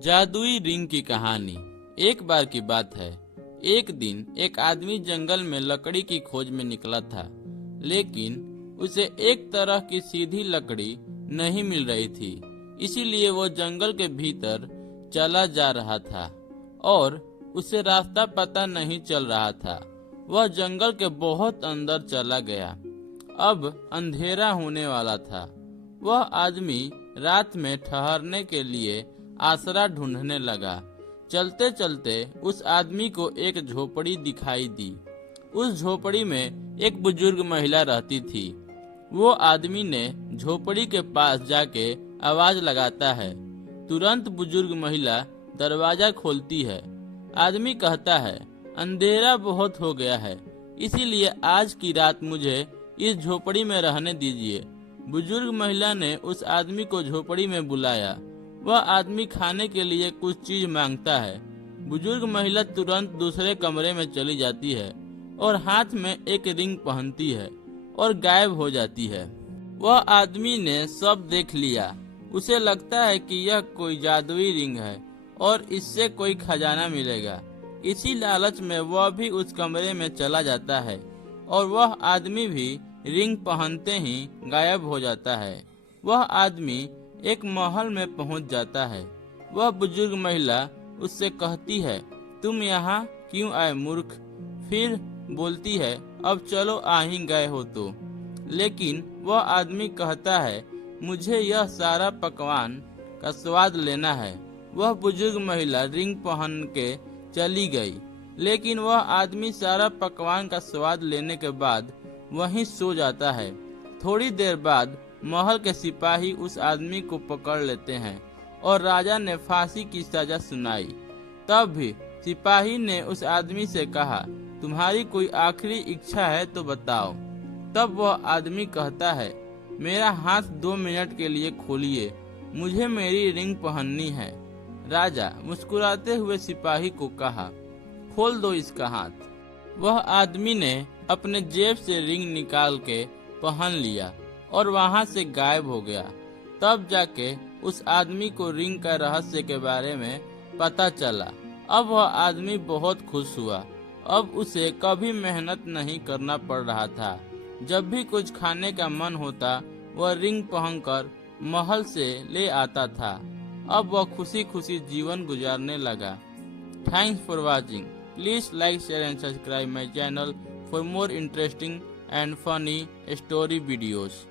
जादुई रिंग की कहानी। एक बार की बात है। एक दिन एक आदमी जंगल में लकड़ी की खोज में निकला था, लेकिन उसे एक तरह की सीधी लकड़ी नहीं मिल रही थी। इसीलिए वो जंगल के भीतर चला जा रहा था और उसे रास्ता पता नहीं चल रहा था। वह जंगल के बहुत अंदर चला गया। अब अंधेरा होने वाला था। वह आदमी रात में ठहरने के लिए आसरा ढूंढने लगा। चलते चलते उस आदमी को एक झोपड़ी दिखाई दी। उस झोपड़ी में एक बुजुर्ग महिला रहती थी। वो आदमी ने झोपड़ी के पास जाके आवाज लगाता है। तुरंत बुजुर्ग महिला दरवाजा खोलती है। आदमी कहता है, अंधेरा बहुत हो गया है, इसीलिए आज की रात मुझे इस झोपड़ी में रहने दीजिए। बुजुर्ग महिला ने उस आदमी को झोपड़ी में बुलाया। वह आदमी खाने के लिए कुछ चीज मांगता है। बुजुर्ग महिला तुरंत दूसरे कमरे में चली जाती है और हाथ में एक रिंग पहनती है और गायब हो जाती है। वह आदमी ने सब देख लिया। उसे लगता है कि यह कोई जादुई रिंग है और इससे कोई खजाना मिलेगा। इसी लालच में वह भी उस कमरे में चला जाता है और वह आदमी भी रिंग पहनते ही गायब हो जाता है। वह आदमी एक महल में पहुंच जाता है। वह बुजुर्ग महिला उससे कहती है, तुम यहाँ क्यों आए मूर्ख? फिर बोलती है, अब चलो आ ही गए हो तो। लेकिन वह आदमी कहता है, मुझे यह सारा पकवान का स्वाद लेना है। वह बुजुर्ग महिला रिंग पहन के चली गई, लेकिन वह आदमी सारा पकवान का स्वाद लेने के बाद वहीं सो जाता है। थोड़ी देर बाद महल के सिपाही उस आदमी को पकड़ लेते हैं और राजा ने फांसी की सजा सुनाई। तब भी सिपाही ने उस आदमी से कहा, तुम्हारी कोई आखिरी इच्छा है तो बताओ। तब वह आदमी कहता है, मेरा हाथ 2 मिनट के लिए खोलिए, मुझे मेरी रिंग पहननी है। राजा मुस्कुराते हुए सिपाही को कहा, खोल दो इसका हाथ। वह आदमी ने अपने जेब से रिंग निकाल के पहन लिया और वहां से गायब हो गया। तब जाके उस आदमी को रिंग का रहस्य के बारे में पता चला। अब वह आदमी बहुत खुश हुआ। अब उसे कभी मेहनत नहीं करना पड़ रहा था। जब भी कुछ खाने का मन होता, वह रिंग पहनकर महल से ले आता था। अब वह खुशी खुशी जीवन गुजारने लगा। Thanks for watching. Please like, share and subscribe my channel for more interesting and funny story videos.